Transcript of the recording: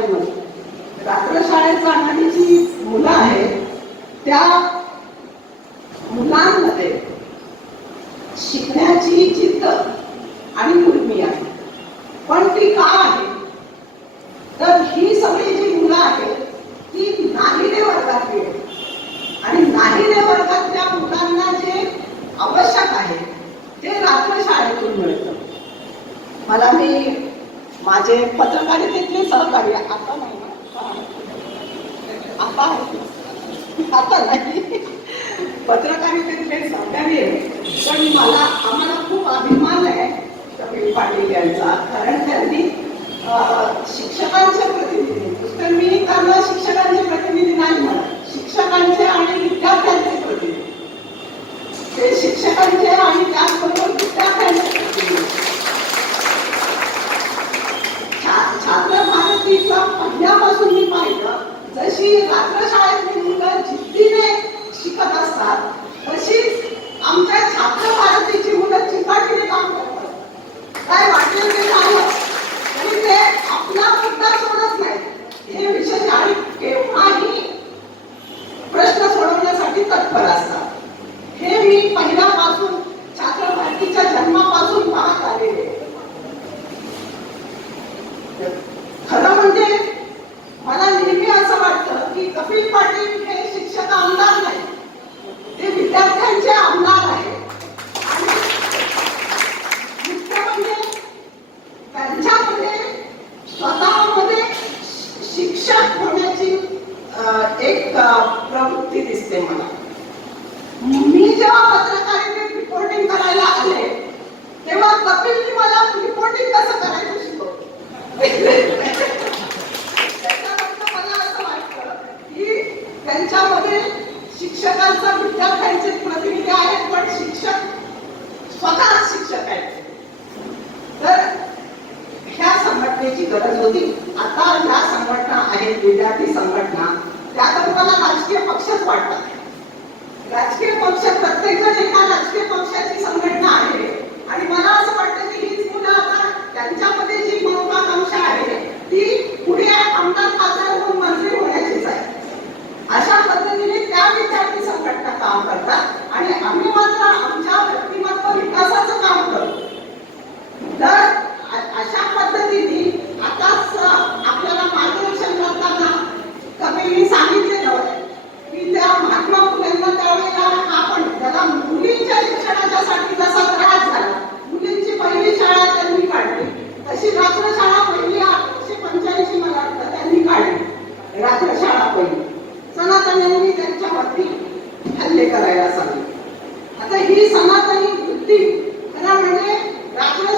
शाळेमध्ये रात्र शाळेत जाणारी जी मुलं आहेत त्या मुलांमध्ये शिकण्याची चित्त आणि उर्मी आहे. पण ती का आहे? तर ही सगळी जी मुलं आहेत ती नाहीने वर्गातली आहेत. आणि नाहीने वर्गातल्या मुलांना जे आवश्यक आहे ते रात्र शाळेतून मिळतं. मला मी माझे पत्रकारितेतले सहकार्य आता नाही. आता आता नाही. पत्रकारितेतले सहकार्य. पण मला आम्हाला खूप अभिमान आहे कपिल पाटील यांचा कारण त्यांनी शिक्षकांचे प्रतिनिधी पुस्तक मी त्यांना शिक्षकांचे प्रतिनिधी नाही म्हणा शिक्षकांचे आणि विद्यार्थ्यांचे प्रतिनिधी. ते शिक्षकांचे आणि त्याचबरोबर विद्यार्थ्यांचे प्रतिनिधी छा- छात्र पहिल्यापासून मी पाहिलं जशी रात्र शाळेतली मुलं जिद्दीने शिकत असतात तशीच आमच्या छात्र भारतीची मुलं चिकाटीने काम करतात. काय वाटेल ते झालं आणि ते आपला मुद्दा सोडत नाही हे विषय आणि केव्हाही प्रश्न सोडवण्यासाठी तत्पर असतात हे मी पहिल्यापासून छात्र भारतीच्या जन्मापासून पाहत आलेले आहे. खरं म्हणजे मला नेहमी असं वाटतं की कपिल पाटील हे शिक्षक आमदार नाही ते विद्यार्थ्यांचे आमदार आहे आणि मुख्य म्हणजे त्यांच्यामध्ये स्वतःमध्ये शि- शिक्षक होण्याची अं, एक प्रवृत्ती दिसते मला. मी जेव्हा पत्रकारितेत रिपोर्टिंग करायला आले तेव्हा कपिलनी मला रिपोर्टिंग कसं करायचं शिकवलं. मला असं वाटतं की त्यांच्यामध्ये शिक्षकांचा विद्यार्थ्यांचे प्रतिनिधी आहेत पण शिक्षक स्वतः शिक्षक आहेत. तर ह्या संघटनेची गरज होती. आता ह्या संघटना आहेत विद्यार्थी संघटना. त्या तुम्हाला राजकीय पक्षच वाटतात. राजकीय पक्ष प्रत्येक जण एका राजकीय पक्षाची संघटना आहे आणि मला असं वाटतं की हीच मुलं आता त्यांच्यामध्ये जी महत्वाकांक्षा आहे ती पुढे आमदार खासदार होऊन मंत्री होण्याचीच आहे अशा पद्धतीने त्या विद्यार्थी संघटना काम करतात आणि आम्ही मात्र आमच्या व्यक्तिमत्व विकासाचं काम करतो तर अ- अशा पद्धतीने आताच अ, आपल्याला मार्गदर्शन करताना कपिलनी सांगितलेलं होतं की त्या महात्मा फुलेंना त्यावेळेला आपण त्याला मुलींच्या शिक्षणाच्यासाठी जसा त्रास झाला मुलींची पहिली शाळा त्यांनी काढली तशी रात्र शाळा पहिली अठराशे पंच्याऐंशी मला वाटतं त्यांनी काढली रात्र शाळा पहिली सनातन्यांनी त्यांच्यावरती हे करायला सांगितले. आता ही सनातनी वृत्ती खरं म्हणजे रात्र